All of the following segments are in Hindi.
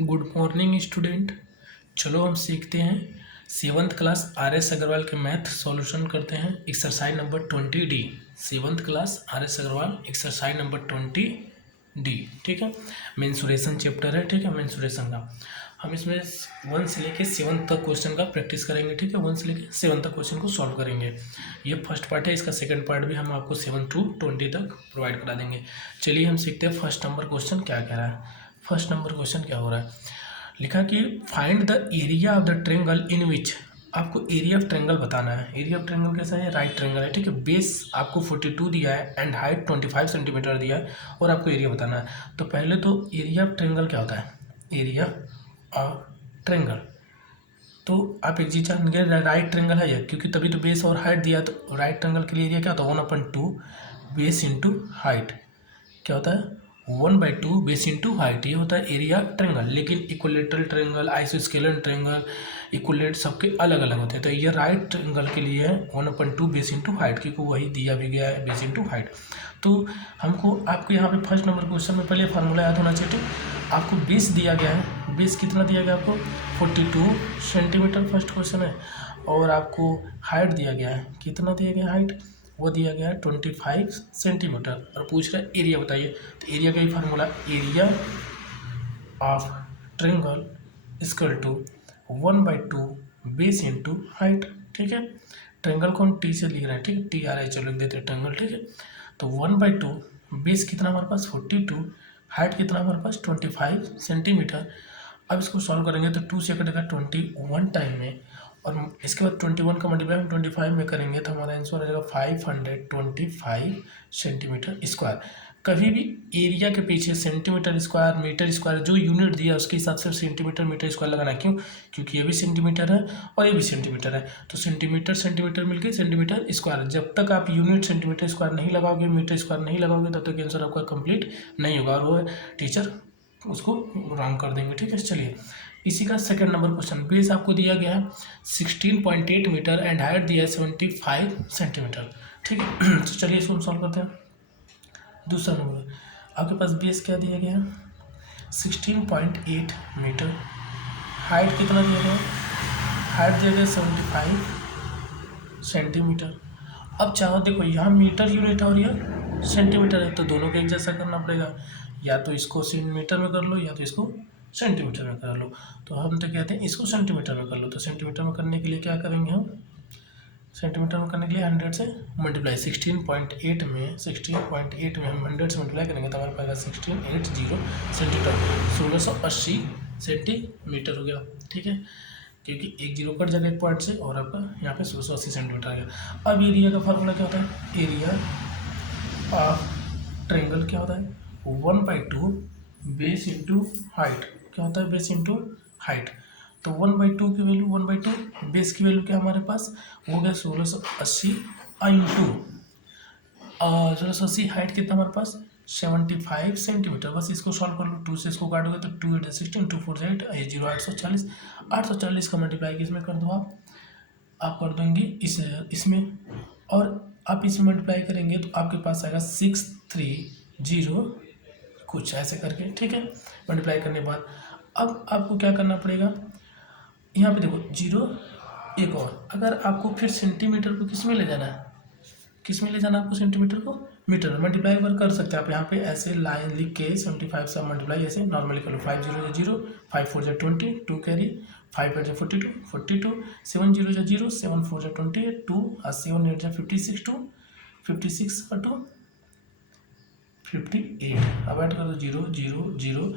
Good morning student. चलो हम सीखते हैं seventh class R S Agrawal के मैथ सॉल्यूशन करते हैं। Exercise number 20D। Seventh class R S Agrawal exercise number 20D। ठीक है, मेंसुरेशन चैप्टर है। ठीक है, मेंसुरेशन का हम इसमें 1 से लेके 7 तक क्वेश्चन का प्रैक्टिस करेंगे। ठीक है, 1 से लेके 7 तक क्वेश्चन को सॉल्व करेंगे। ये फर्स्ट पार्ट है, इसका सेकंड पार्ट भी हम आपको 7 to 20 तक प्रोवाइड करा देंगे। चलिए हम सीखते हैं फर्स्ट नंबर क्वेश्चन क्या कह रहा है। फर्स्ट नंबर क्वेश्चन क्या हो रहा है, लिखा कि find the area of the triangle in which. आपको एरिया ऑफ ट्रेंगल बताना है। एरिया ऑफ ट्रेंगल कैसा है, राइट ट्रेंगल है। ठीक है, बेस आपको 42 दिया है एंड हाइट 25 सेंटीमीटर दिया है और आपको एरिया बताना है। तो पहले तो एरिया ऑफ ट्रेंगल क्या होता है, एरिया ऑफ ट्रेंगल। तो आप एक चीज जान गए, राइट ट्रेंगल है ये, क्योंकि तभी तो बेस और हाइट दिया। तो राइट ट्रेंगल के लिए एरिया क्या होता है, 1/2 बेस इंटू हाइट। क्या होता है, 1/2 बेस इंटू हाइट। ये होता है एरिया ट्रेंगल। लेकिन इक्विलेटरल ट्रेंगल, आइसोस्केलर ट्रेंगल, इक्विलेट सबके अलग अलग होते हैं। तो ये राइट ट्रेंगल के लिए है 1/2 बेस इंटू हाइट, क्योंकि वही दिया भी गया है, बेस इंटू हाइट। तो हमको आपको यहाँ पे फर्स्ट नंबर क्वेश्चन में पहले फार्मूला याद होना चाहिए। आपको बेस दिया गया है, बेस कितना दिया गया आपको 42 सेंटीमीटर, फर्स्ट क्वेश्चन है। और आपको हाइट दिया गया है, कितना दिया गया हाइट, वो दिया गया है 25 सेंटीमीटर। और पूछ रहा है एरिया बताइए। तो एरिया का ही formula, area of triangle equal to 1/2 base into height. ठीक है, ट्रेंगल को हम टी से लिख रहे हैं। ठीक है, TRI चलो लिख देते हैं ट्रेंगल। ठीक है, तो 1/2 बेस कितना हमारे पास 42, हाइट कितना हमारे पास 25 सेंटीमीटर। अब इसको सॉल्व करेंगे तो 2 से कटेगा 21 टाइम में, और इसके बाद 21 का मल्टीप्लाई हम 25 में करेंगे तो हमारा आंसर आ जाएगा 525 सेंटीमीटर स्क्वायर। कभी भी एरिया के पीछे सेंटीमीटर स्क्वायर, मीटर स्क्वायर, जो यूनिट दिया उसके हिसाब से सेंटीमीटर मीटर स्क्वायर लगाना। क्यों, क्योंकि ये भी सेंटीमीटर है और ये भी सेंटीमीटर है। तो सेंटीमीटर सेंटीमीटर मिलके सेंटीमीटर स्क्वायर। जब तक आप यूनिट सेंटीमीटर स्क्वायर नहीं लगाओगे, मीटर स्क्वायर नहीं लगाओगे, तब तक आंसर आपका कंप्लीट नहीं होगा और वो टीचर उसको रॉन्ग कर देंगे। ठीक है, चलिए इसी का सेकंड नंबर क्वेश्चन। बेस आपको दिया गया है 16.8 मीटर एंड हाइट दिया है 75 सेंटीमीटर। ठीक है, तो चलिए इसको हम सॉल्व करते हैं। दूसरा नंबर आपके पास बेस क्या दिया गया है 16.8 मीटर, हाइट कितना दिया गया, हाइट दिया गया 75 सेंटीमीटर। अब चाहो देखो, यहाँ मीटर यूनिट और यह सेंटीमीटर है, तो दोनों को एक जैसा करना पड़ेगा। या तो इसको सेंटीमीटर में कर लो या तो इसको सेंटीमीटर में कर लो। तो हम तो कहते हैं इसको सेंटीमीटर में कर लो। तो सेंटीमीटर में करने के लिए क्या करेंगे हम, सेंटीमीटर में करने के लिए 100 से मल्टीप्लाई, 16.8 में हम 100 से मल्टीप्लाई करेंगे तो हमारे पास 1680 सेंटीमीटर, 1680 सेंटीमीटर हो गया। ठीक है, क्योंकि एक जीरो कट जाएगा एक पॉइंट से और आपका यहाँ पे 1680 सेंटीमीटर आ गया। अब एरिया का फार्मूला क्या होता है, एरिया ऑफ ट्रेंगल क्या होता है 1/2 बेस इंटू हाइट। क्या होता है, बेस इंटू हाइट। तो 1/2 की वैल्यू 1/2, बेस की वैल्यू क्या हमारे पास हो गया 1680 इंटू 1680, हाइट कितना हमारे पास 75 सेंटीमीटर। बस इसको सॉल्व कर लो, 2 से इसको काटोगे तो 2 8 16, 2 4 8, 0 840, 840 का मल्टीप्लाई किसमें कर दो आप कर देंगे इसमें, और आप इसमें मल्टीप्लाई करेंगे तो आपके पास आएगा 630 कुछ ऐसे करके। ठीक है, मल्टीप्लाई करने के बाद अब आपको क्या करना पड़ेगा, यहाँ पे देखो जीरो एक और। अगर आपको फिर सेंटीमीटर को किस में ले जाना है, किस में ले जाना है आपको, सेंटीमीटर को मीटर में मल्टीप्लाई कर सकते हैं आप। यहाँ पे ऐसे लाइन लिख के 75 से मल्टीप्लाई ऐसे नॉर्मली कर लो, 5 0 0, 5 4 20, 2 कैरी, 5 8 42 42, 7 0 0, 7 4 28, 2 और 7 8 56, 2 56 और 2 58। अब ऐड कर दो 0 0 0,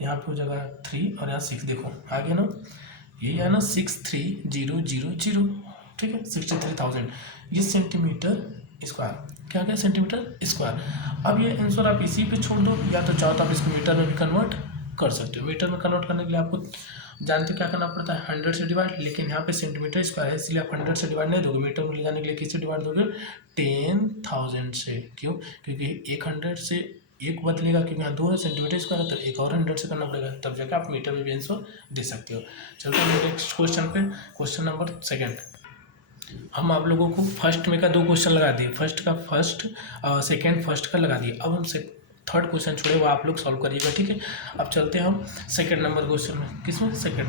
यहाँ पे हो जाएगा 3 और यहाँ 6। देखो आ गया ना, ये है ना 63000। ठीक है, 63,000 ये सेंटीमीटर स्क्वायर। क्या क्या सेंटीमीटर स्क्वायर। अब ये आंसर आप इसी पे छोड़ दो, या तो चाहो तो आप इसको मीटर में भी कन्वर्ट कर सकते हो। मीटर में कन्वर्ट करने के लिए आपको जानते क्या करना पड़ता है, 100 से डिवाइड। लेकिन यहाँ पे सेंटीमीटर स्क्वायर है इसलिए आप 100 से डिवाइड नहीं दोगे, मीटर में ले जाने के लिए किससे डिवाइड दोगे, 10,000 से। क्यों, क्योंकि 100 से एक बदलेगा, क्योंकि यहाँ 2 है सेंटीमीटर स्क्वायर है, तो एक और 100 से करना पड़ेगा, तब जाकर आप मीटर में भी आंसर दे सकते हो। चलते हैं नेक्स्ट क्वेश्चन पे, क्वेश्चन नंबर सेकंड। हम आप लोगों को फर्स्ट में का 2 क्वेश्चन लगा दिए, फर्स्ट का फर्स्ट सेकंड फर्स्ट का लगा दिए। अब हम थर्ड क्वेश्चन छोड़े वो आप लोग सॉल्व करिएगा, ठीक है। अब चलते हैं हम सेकंड नंबर क्वेश्चन में। किसमें? सेकंड।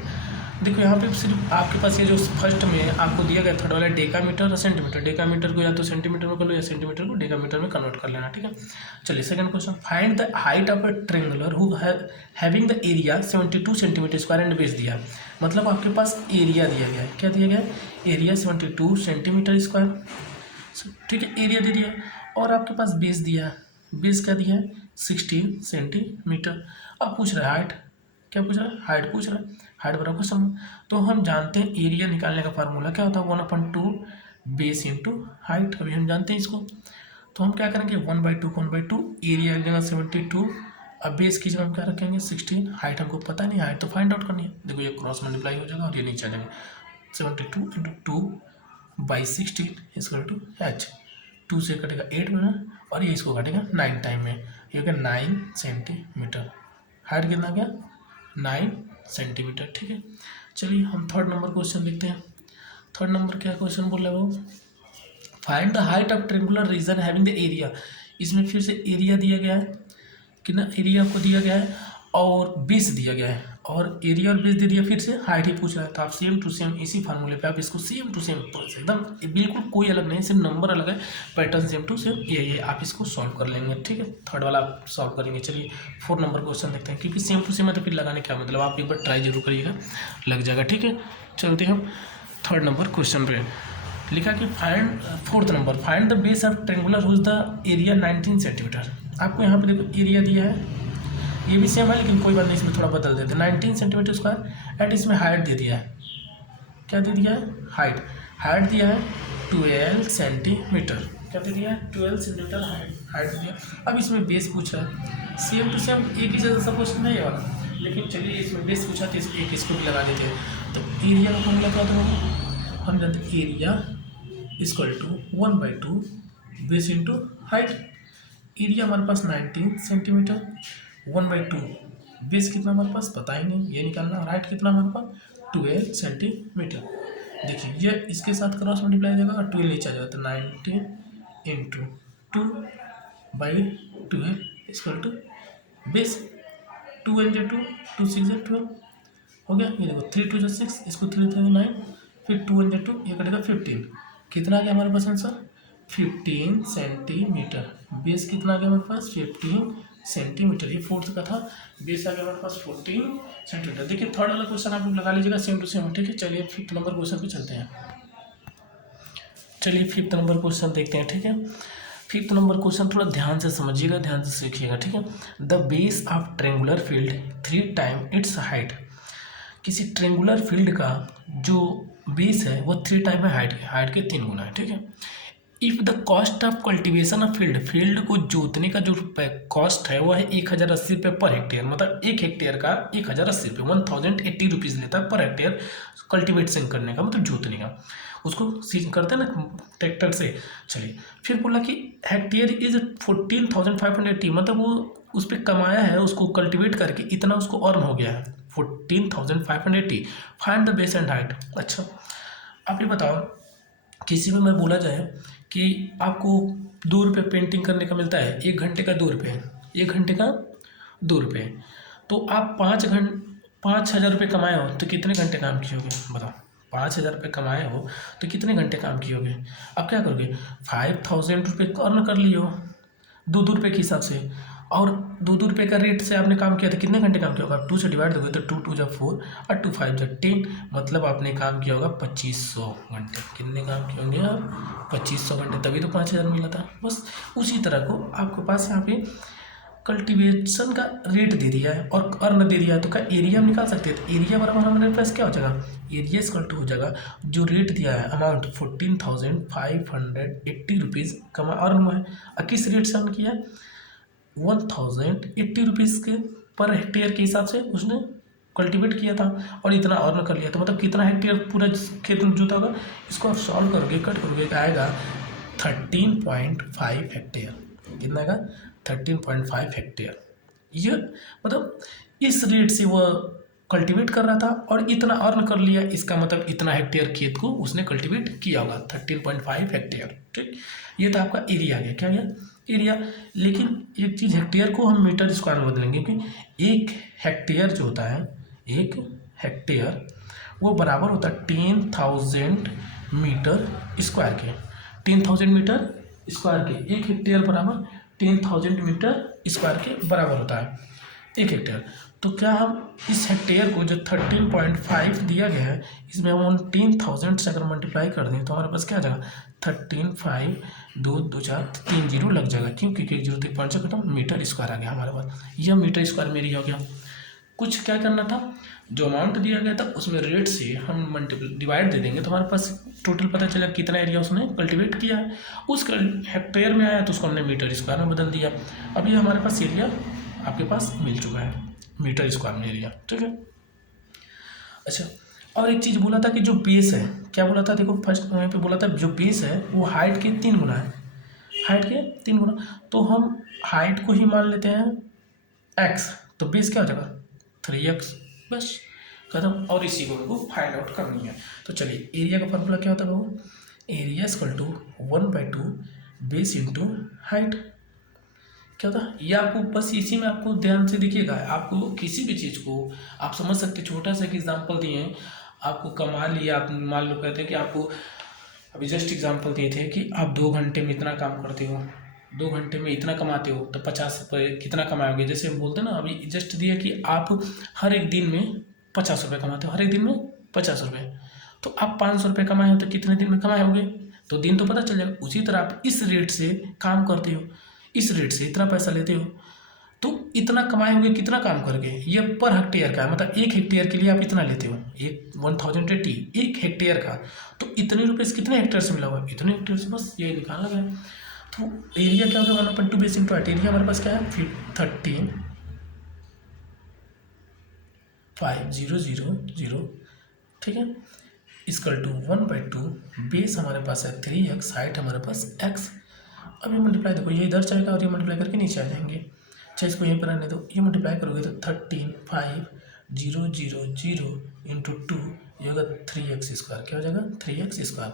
देखो यहाँ पे सिर्फ आपके पास ये जो फर्स्ट में आपको दिया गया थर्ड वाला डेकामीटर और सेंटीमीटर, डेकामीटर को या तो सेंटीमीटर में कर लो या सेंटीमीटर को डेकामीटर में कन्वर्ट कर लेना, ठीक है। चलिए second question, find the height of a triangular who having the area 72 centimetre square and base दिया है। मतलब आपके पास एरिया दिया गया है, क्या दिया गया है? एरिया 72 सेंटीमीटर स्क्वायर, ठीक है, एरिया दे दिया। और आपके पास बेस दिया है, बेस क्या दिया है? 16 सेंटीमीटर। अब पूछ रहा है हाइट, क्या पूछ रहा है? हाइट पूछ रहा है। हाइट बराबर सम, तो हम जानते हैं एरिया निकालने का फार्मूला क्या होता है? 1/2 बेस इंटू हाइट, अभी हम जानते हैं इसको। तो हम क्या करेंगे? 1/2 1/2, एरिया की जगह 72, अब बेस की जगह हम क्या रखेंगे? 16, हाइट हमको पता नहीं, हाइट तो फाइंड आउट करनी है। देखो ये क्रॉस मल्टीप्लाई हो जाएगा और ये नीचे आ जाएगा, 72 इंटू 2/16 इक्वल टू h, 2 से कटेगा 8 में और ये इसको काटेगा 9 टाइम में, ये हो गया 9 सेंटीमीटर। हाइट कितना गया? 9 सेंटीमीटर, ठीक है। चलिए हम थर्ड नंबर क्वेश्चन देखते हैं। थर्ड नंबर क्या क्वेश्चन बोल रहे हैं वो? Find the height of triangular region having the area. इसमें फिर से एरिया दिया गया है, कितना एरिया को दिया गया है और बेस दिया गया है, और एरिया और बेस दे दिया, फिर से हाइट ही पूछ रहा है। तो आप सेम टू सेम इसी फार्मूले पे आप इसको सेम टू सेम एकदम बिल्कुल कोई अलग नहीं, सिर्फ नंबर अलग है, पैटर्न सेम टू सेम ये आप इसको सॉल्व कर लेंगे, ठीक है। थर्ड वाला आप सॉल्व करेंगे। चलिए 4 नंबर क्वेश्चन देखते हैं, क्योंकि सेम टू सेम है तो फिर लगाने क्या मतलब, आप एक बार ट्राई जरूर करिएगा, लग जाएगा, ठीक है। चलते हैं हम थर्ड नंबर क्वेश्चन पे। लिखा कि find fourth number, find the base of triangular whose the area 19 centimetre. आपको यहाँ पे देखो एरिया दिया है, ये भी सेम है लेकिन कोई बात नहीं, इसमें थोड़ा बदल देते हैं, 19 सेंटीमीटर स्क्वायर एंड इसमें हाइट दे दिया है, क्या दे दिया है? हाइट। हाइट दिया है 12 सेंटीमीटर, क्या दे दिया है? 12 सेंटीमीटर हाइट दिया। अब इसमें बेस पूछा है, सेम टू सेम एक ही जैसा सपोज नहीं है वाला, लेकिन चलिए इसमें बेस पूछा तो एक इसको भी लगा देते हैं। तो एरिया का फॉर्मूला क्या होता? हम जानते हैं area equal to 1/2 base into height. Area हमारे पास 19 सेंटीमीटर, 1/2 बेस कितना हमारे पास पता ही नहीं, ये निकालना। और हाइट कितना हमारे पास? 12 सेंटीमीटर। देखिए ये इसके साथ क्रॉस मल्टीप्लाई हो जाएगा और 12 नीचे आ जाएगा, तो 19 इंटू 2/12 इक्वल टू बेस 2 × 2 2 6 12 हो गया। ये देखो 3 2 6, इसको 3 3 9, फिर 2 × 2 ये कटेगा 15। कितना आ गया हमारे पास आंसर? 15 सेंटीमीटर। बेस कितना आ गया हमारे पास? 15 सेंटीमीटर। ये फोर्थ का था, बेस आ गया हमारे पास 14 सेंटीमीटर। देखिए थर्ड वाला क्वेश्चन आप लोग लगा लीजिएगा सेम टू सेम, ठीक है। चलिए फिफ्थ नंबर क्वेश्चन पे चलते हैं। चलिए फिफ्थ नंबर क्वेश्चन देखते हैं, ठीक है। फिफ्थ नंबर क्वेश्चन थोड़ा ध्यान से समझिएगा, ध्यान से सीखिएगा, ठीक है। The base of triangular field 3 time it's height. किसी ट्रेंगुलर फील्ड का जो बेस है वो 3 टाइम है हाइट के 3 गुना है, ठीक है। If the cost of cultivation of field को जोतने का जो कॉस्ट है वो है 1080 रुपये पर हेक्टेयर, मतलब 1 हेक्टेयर का 1080 रुपये, 1080 रुपीज़ लेता है पर हेक्टेयर कल्टिवेशन करने का, मतलब जोतने का, उसको सीज करते हैं ना ट्रैक्टर से। चलिए फिर बोला कि हेक्टेयर इज 14,580, मतलब वो उस पर कमाया है, उसको कल्टिवेट करके इतना उसको अर्न हो गया है 14,580। Find the base and height. अच्छा आप ये बताओ, किसी में मैं बोला जाए कि आपको 2 रुपये पेंटिंग करने का मिलता है, 1 घंटे का 2 रुपये, 1 घंटे का 2 रुपये, तो आप 5,000 रुपये कमाए हो तो कितने घंटे काम किए होगे बताओ? 5,000 रुपये कमाए हो तो कितने घंटे काम किए होगे? अब क्या करोगे? 5,000 रुपये अर्न कर लिए हो 2 रुपये के हिसाब से, और 2 रुपये का रेट से आपने काम किया था, कितने घंटे काम किया होगा? 2 से डिवाइड दोगे तो 2 2 = 4 और 2 5 = 10, मतलब आपने काम किया होगा 2500 घंटे। कितने काम किए होंगे आप? 2500 घंटे, तभी तो 5,000 मिला था। बस उसी तरह को आपके पास यहाँ पे कल्टीवेशन का रेट दे दिया है और अर्न दे दिया है, तो क्या एरिया हम निकाल सकते हैं? तो एरिया बराबर हमारे पास क्या हो जाएगा? एरिया इक्वल टू हो जाएगा जो रेट दिया है अमाउंट 14,580 रुपीज़ कमा अर्न हुआ है, और किस रेट से अर्न किया है? 1,080 रुपीज़ के पर हेक्टेयर के हिसाब से उसने कल्टीवेट किया था और इतना अर्न कर लिया था, मतलब कितना हेक्टेयर पूरा खेत में जोता होगा? इसको आप सॉल्व करोगे, कट करोगे, आएगा 13.5 हेक्टेयर। कितना आएगा? 13.5 हेक्टेयर। ये मतलब इस रेट से वह कल्टीवेट कर रहा था और इतना अर्न कर लिया, इसका मतलब इतना हेक्टेयर खेत को उसने कल्टीवेट किया होगा, 13.5 हेक्टेयर, ठीक। ये था आपका एरिया आ गया, क्या गया? एरिया। लेकिन एक चीज़, हेक्टेयर को हम मीटर स्क्वायर में बदलेंगे, क्योंकि एक हेक्टेयर जो होता है, एक हेक्टेयर वो बराबर होता है 10,000 मीटर स्क्वायर के। 10,000 मीटर स्क्वायर के, एक हेक्टेयर बराबर 10,000 मीटर स्क्वायर के बराबर होता है एक हेक्टेयर। तो क्या हम इस हेक्टेयर को जो 13.5 दिया गया है, इसमें हम 10,000 से अगर मल्टीप्लाई कर दें तो हमारे पास क्या आ जाएगा, 13.5, 2 2 4 3 जीरो लग जाएगा, क्योंकि एक जीरो तो 5 से खत्म, मीटर स्क्वायर आ गया हमारे पास। यह मीटर स्क्वायर में एरिया हो गया। कुछ क्या करना था, जो अमाउंट दिया गया था उसमें रेट से हम मल्टीपल डिवाइड दे देंगे तो हमारे पास टोटल पता चला कितना एरिया उसने कल्टीवेट किया है। उस हेक्टेयर में आया तो उसको हमने मीटर स्क्वायर में बदल दिया। अब ये हमारे पास एरिया आपके पास मिल चुका है, मीटर स्क्वायर में एरिया, ठीक है। अच्छा, और एक चीज़ बोला था कि जो बेस है, क्या बोला था, देखो फर्स्ट वहीं पे बोला था जो बेस है वो हाइट के 3 गुना है, हाइट के 3 गुना। तो हम हाइट को ही मान लेते हैं x, तो बेस क्या हो जाएगा 3x, बस खत्म। और इसी को हमको फाइंड आउट करनी है। तो चलिए, एरिया का फॉर्मूला क्या होता है बाबू, area equal to 1/2 base into height. क्या होता है ये, आपको बस इसी में आपको ध्यान से देखिएगा। आपको किसी भी चीज़ को आप समझ सकते, छोटा सा एक एग्जाम्पल दिए हैं आपको, कमा लिया आप, मान लो कहते हैं कि आपको अभी जस्ट एग्जाम्पल दिए थे कि आप 2 घंटे में इतना काम करते हो, 2 घंटे में इतना कमाते हो, तो 50 रुपये कितना कमाओगे। जैसे हम बोलते हैं ना, अभी जस्ट दिया कि आप हर एक दिन में 50 रुपये कमाते हो, हर एक दिन में 50 रुपये, तो आप 500 रुपये कमाए हो तो कितने दिन में कमाए होगे, तो दिन तो पता चल जाएगा। उसी तरह आप इस रेट से काम करते हो, इस रेट से इतना पैसा लेते हो, तो इतना कमाए होंगे कितना काम करके। ये पर हेक्टेयर का है, मतलब एक हेक्टेयर के लिए आप इतना लेते हो, एक 1080 एक हेक्टेयर का, तो इतने रुपये कितने हेक्टेयर से मिला हुआ है, इतने हेक्टेयर से, बस ये निकालना गया। तो एरिया क्या होगा, 1/2 बेस इंटू हाइट। एरिया हमारे पास क्या है, 13,500, ठीक है, इक्वल टू 1/2 बेस हमारे पास है 3x, हाइट हमारे पास x। अब ये मल्टीप्लाई, देखो ये इधर जाएगा और ये मल्टीप्लाई करके नीचे आ जाएंगे। अच्छा, इसको यहीं पर आने दो, ये मल्टीप्लाई करोगे तो 13,500 इंटू 2, ये होगा 3x स्क्वायर। क्या हो जाएगा, 3x स्क्वायर।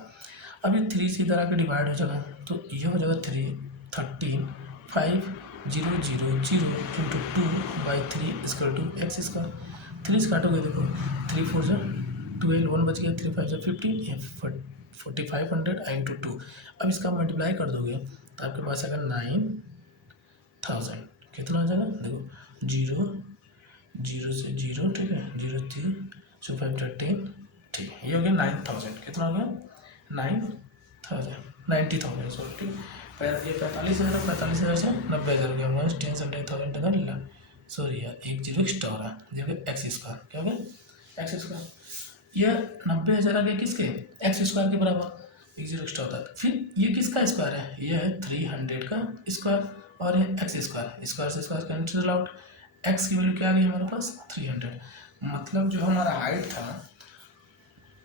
अब ये 3 से इधर आके डिवाइड हो जाएगा, तो ये हो जाएगा 13,500 into 2/3 equal to x square. 3 से काटोगे, देखो 3 4 जा 12, 1 बच गया, 3 5 जा 15, 4500 इंटू 2। अब इसका मल्टीप्लाई कर दोगे तो आपके पास आएगा 9,000। कितना आ जाएगा, देखो 0 0 से 0, ठीक है, 0 3 so 5 10, ठीक है, ये हो गया 9,000। कितना हो गया, 9,000, 90,000 सॉरी, ठीक। ये 45,000, 45,000 से 90,000 हो गया, 10,000 सॉरी यार, एक जीरो एक्स्ट्रा हो रहा है, ये हो गया एक्स स्क्वायर। क्या हो गया, एक्स स्क्वायर। यह 90,000 आ गया किसके, एक्स स्क्वायर के बराबर, एक जीरो एक्स्ट्रा होता है। फिर ये किसका स्क्वायर है, ये है 300 का स्क्वायर, और ये एक्स स्क्वायर, स्क्वायर से स्क्वायर कैंसिल आउट, एक्स की वैल्यू क्या आ गई हमारे पास 300। मतलब जो हमारा हाइट था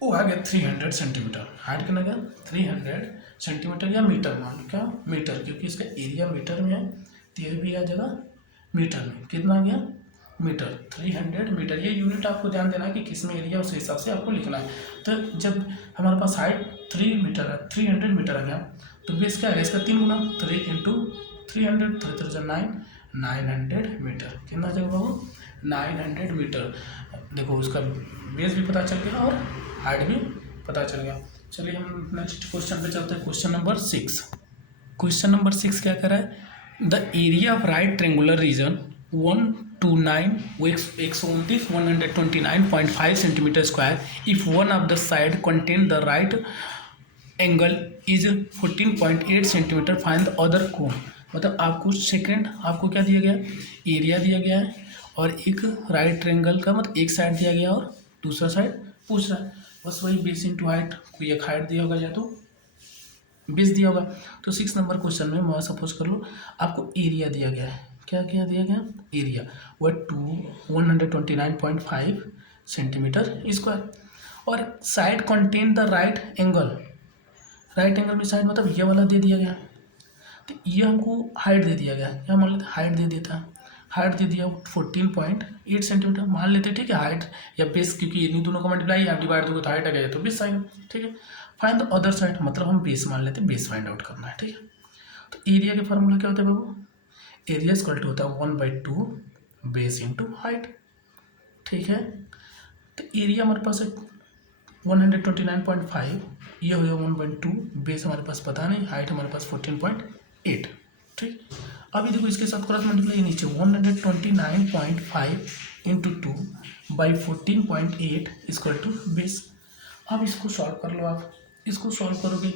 वो आ गया 300 सेंटीमीटर। हाइट कितना गया, 300 सेंटीमीटर, या मीटर मान लो, क्या मीटर, क्योंकि इसका एरिया मीटर में है तो ये भी आ जाएगा मीटर में। कितना आ गया, मीटर, 300 मीटर। ये यूनिट आपको ध्यान देना है कि किस में एरिया, उस हिसाब से आपको लिखना है। तो जब हमारे पास हाइट 3 मीटर है, 300 मीटर आ गया, तो बेस क्या है इसका 3 गुना, 3 इंटू 300, 3 900 मीटर। कितना आ जाएगा बाबू, 900 मीटर। देखो उसका बेस भी पता चल गया और हाइट भी पता चल गया। चलिए हम नेक्स्ट क्वेश्चन पे चलते हैं, क्वेश्चन नंबर 6। क्वेश्चन नंबर 6 क्या कर रहा है, the area of right triangular region 129 centimetre square if one of the side contain the right angle is 14.8 centimetre, find the other कोण। मतलब आपको सेकंड, आपको क्या दिया गया, एरिया दिया गया है, और एक राइट ट्रायंगल का मतलब एक साइड दिया गया और दूसरा साइड पूछ रहा है। बस वही बेस इंटू हाइट, कोई एक हाइट दिया होगा या तो बेस दिया होगा। तो 6 नंबर क्वेश्चन में मैं सपोज कर लो आपको एरिया दिया गया है, क्या क्या दिया गया, एरिया वह 129.5 सेंटीमीटर स्क्वायर, और side contain the right angle, right angle में साइड मतलब ये वाला दे दिया गया, तो ये हमको हाइट दे दिया गया, क्या मान लेते हाइट दे देता, हाइट दे दिया 14.8 सेंटीमीटर मान लेते, ठीक है। हाइट या बेस, क्योंकि इन्हीं दोनों का मल्टीप्लाई आप डिवाइड दोगे तो हाइट आ गया तो बेस आएगा, ठीक है। फाइंड द अदर साइड, मतलब हम बेस मान लेते हैं, बेस फाइंड आउट करना है, ठीक है। तो एरिया के फार्मूला क्या होता है बाबू, एरिया इक्वल टू होता है 1/2 बेस इंटू हाइट। ठीक है, तो एरिया हमारे पास है 129.5, ये हो गया 1/2, बेस हमारे पास पता नहीं, हाइट हमारे पास 14.8। ठीक, अभी देखो इसके साथ क्रॉस मल्टीप्लाई नीचे 129.5 into 2 by 14.8 equal to base. अब इसको सॉल्व कर लो आप, इसको सॉल्व करोगे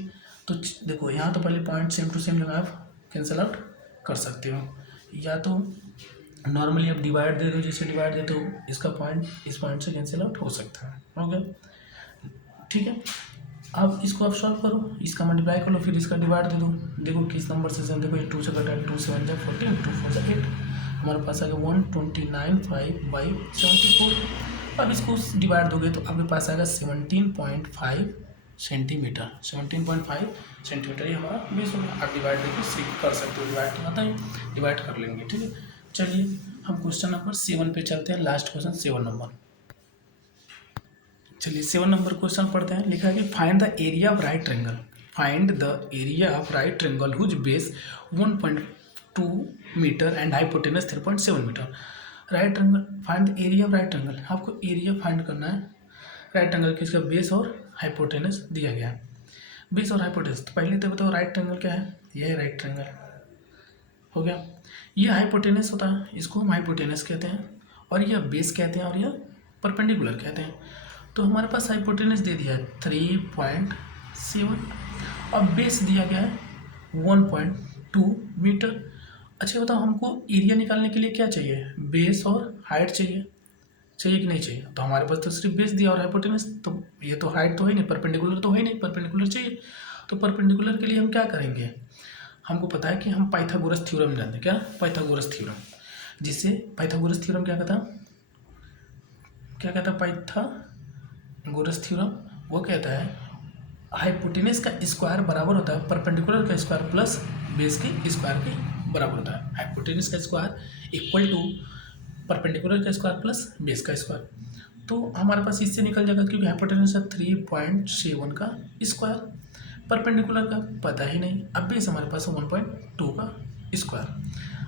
तो देखो यहाँ तो पहले पॉइंट सेम टू सेम लगा, आप कैंसिल आउट कर सकते हो, या तो नॉर्मली आप डिवाइड दे दो, जैसे डिवाइड दे तो इसका पॉइंट इस पॉइंट से कैंसिल आउट हो सकता है, हो गया। ठीक है, अब इसको आप सॉल्व करो, इसका मल्टीप्लाई कर लो, फिर इसका डिवाइड दे दो। देखो किस नंबर से देखो, ये 2 से कटा, 2 7 जा 14, 2 4 जा 8, हमारे पास आ गया 129.5/74। अब इसको डिवाइड दोगे तो आपके पास आएगा 17.5 सेंटीमीटर। 17.5 सेंटीमीटर ये हमारा बेस होगा। आप डिवाइड देखिए सीख कर सकते हो, डिवाइड तो आता है, डिवाइड कर लेंगे। ठीक है, चलिए हम क्वेश्चन नंबर 7 पे चलते हैं, लास्ट क्वेश्चन 7 नंबर। चलिए 7 नंबर क्वेश्चन पढ़ते हैं। लिखा है कि find the area of right triangle, find the area of right triangle whose base 1.2 metre and hypotenuse 3.7 metre. Right triangle, find the area of right triangle, आपको एरिया फाइंड करना है राइट ट्रायंगल की, इसका बेस और हाइपोटेनस दिया गया है। बेस और हाइपोटेनस, तो पहले तो बताओ राइट ट्रायंगल क्या है, यह है राइट ट्रायंगल, हो गया। ये हाइपोटेनस होता है, इसको हम हाइपोटेनस कहते हैं, और यह बेस कहते हैं, और यह परपेंडिकुलर कहते हैं। तो हमारे पास हाइपोटेनस दे दिया है 3.7 और बेस दिया गया है 1.2 मीटर। अच्छा बताओ हमको एरिया निकालने के लिए क्या चाहिए, बेस और हाइट चाहिए, चाहिए कि नहीं चाहिए। तो हमारे पास तो सिर्फ बेस दिया और हाइपोटेनस, तो ये तो हाइट तो है नहीं, परपेंडिकुलर तो है नहीं, परपेंडिकुलर चाहिए। तो परपेंडिकुलर के लिए हम क्या करेंगे, हमको पता है कि हम पाइथागोरस थ्योरम जानते हैं, क्या पाइथागोरस थ्योरम, जिससे पाइथागोरस थ्योरम क्या कहता पाइथागोरस थ्योरम, वो कहता है हाइपोटेनस का स्क्वायर बराबर होता है परपेंडिकुलर का स्क्वायर प्लस बेस के स्क्वायर के बराबर होता है। हाइपोटेनस का स्क्वायर इक्वल टू परपेंडिकुलर का स्क्वायर प्लस बेस का स्क्वायर। तो हमारे पास इससे निकल जाएगा, क्योंकि हाइपोटेनस है 3.7 का स्क्वायर, परपेंडिकुलर का पता ही नहीं, अब बेस हमारे पास 1.2 का स्क्वायर।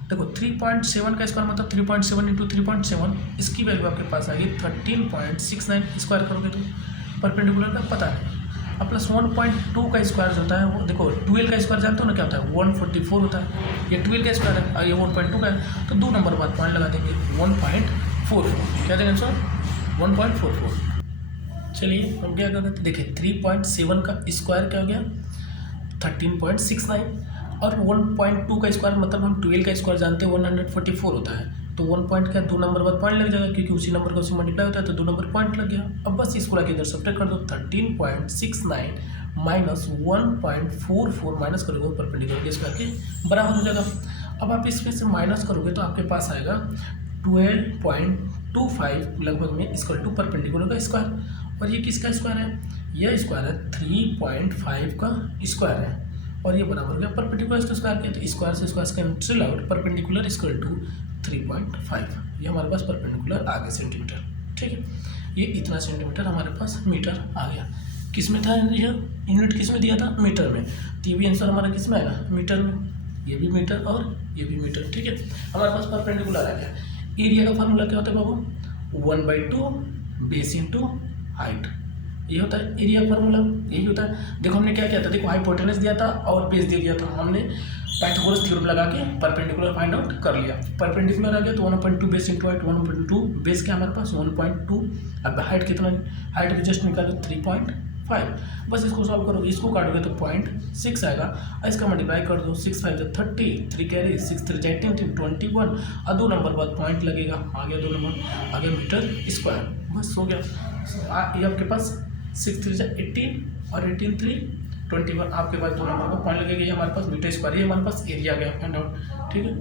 देखो 3.7 का स्क्वायर मतलब 3.7 इंटू 3.7, इसकी वैल्यू आपके पास आएगी 13.69, स्क्वायर करोगे तो परपेंडिकुलर का पता नहीं। अब प्लस 1.2 का स्क्वायर जो होता है वो देखो 12 का स्क्वायर जानते हो ना क्या होता है, 144 होता है, ये 12 का स्क्वायर है और ये 1.2 का है, तो 2 नंबर बाद पॉइंट लगा देंगे 1.44, क्या देंगे आंसर 1.44। चलिए हम क्या करते, देखिए 3.7 का स्क्वायर क्या हो गया 13.69, और 1.2 का स्क्वायर मतलब हम 12 का स्क्वायर जानते हैं 144 होता है, तो 1 पॉइंट का 2 नंबर बाद पॉइंट लग जाएगा, क्योंकि उसी नंबर का उसी मल्टीप्लाई होता है, तो 2 नंबर पॉइंट लग गया। अब बस इसको लगे इधर सब्ट्रैक्ट कर दो, 13.69 माइनस 1.44 माइनस करोगे परपेंडिकुलर के स्क्वायर के बराबर हो जाएगा। अब आप इसमें से माइनस करोगे तो आपके पास आएगा 12.25 लगभग में इक्वल टू परपेंडिकुलर का स्क्वायर, और ये किसका स्क्वायर है, यह स्क्वायर है 3.5 का स्क्वायर है, और ये बराबर हो गया परपेंडिकुलर इसका स्क्वायर के, तो स्क्वायर से square cancel out, perpendicular equal to 3.5, ये हमारे पास परपेंडिकुलर आ गया सेंटीमीटर। ठीक है, ये इतना सेंटीमीटर हमारे पास मीटर आ गया। किस में था यह यूनिट, किस में दिया था, मीटर में, तो ये भी आंसर हमारा किस में आएगा, मीटर में, ये भी मीटर और ये भी मीटर। ठीक है, हमारे पास परपेंडिकुलर आ गया। एरिया का फार्मूला क्या होता है बाबू, 1/2 बेस इंटू हाइट, ये होता है एरिया फार्मूला, यही होता है। देखो हमने क्या किया था, देखो हाइपोटेनस दिया था और बेस दे दिया था, हमने पाइथागोरस थ्योरम लगा के परपेंडिकुलर फाइंड आउट कर लिया। परपेंडिकुलर आ गया तो 1.2 बेस इंटू हाइट, 1.2 बेस क्या हमारे पास 1.2, अब हाइट कितना, हाइट भी जस्ट निकालो 3.5, बस इसको सॉल्व करोगे, इसको काटोगे तो 0.6 आएगा, और इसका मल्टीप्लाई कर दो, 6 5 30, 3 कैरी 6 3 18 21, और 2 नंबर बाद पॉइंट लगेगा, आ गया 2 नंबर, आ गया मीटर स्क्वायर, बस हो गया। ये आपके पास 6 3 18 और 18 3 21, आपके पास 2 नंबर का पॉइंट लगेगा, ये हमारे पास मीटर स्क्वायर, ये हमारे पास एरिया आ गया फाइंड आउट। ठीक है,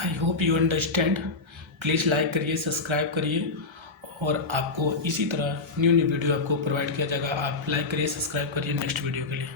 I hope you understand. Please like करिए, सब्सक्राइब करिए, और आपको इसी तरह न्यू वीडियो आपको प्रोवाइड किया जाएगा। आप लाइक करिए, सब्सक्राइब करिए नेक्स्ट वीडियो के लिए।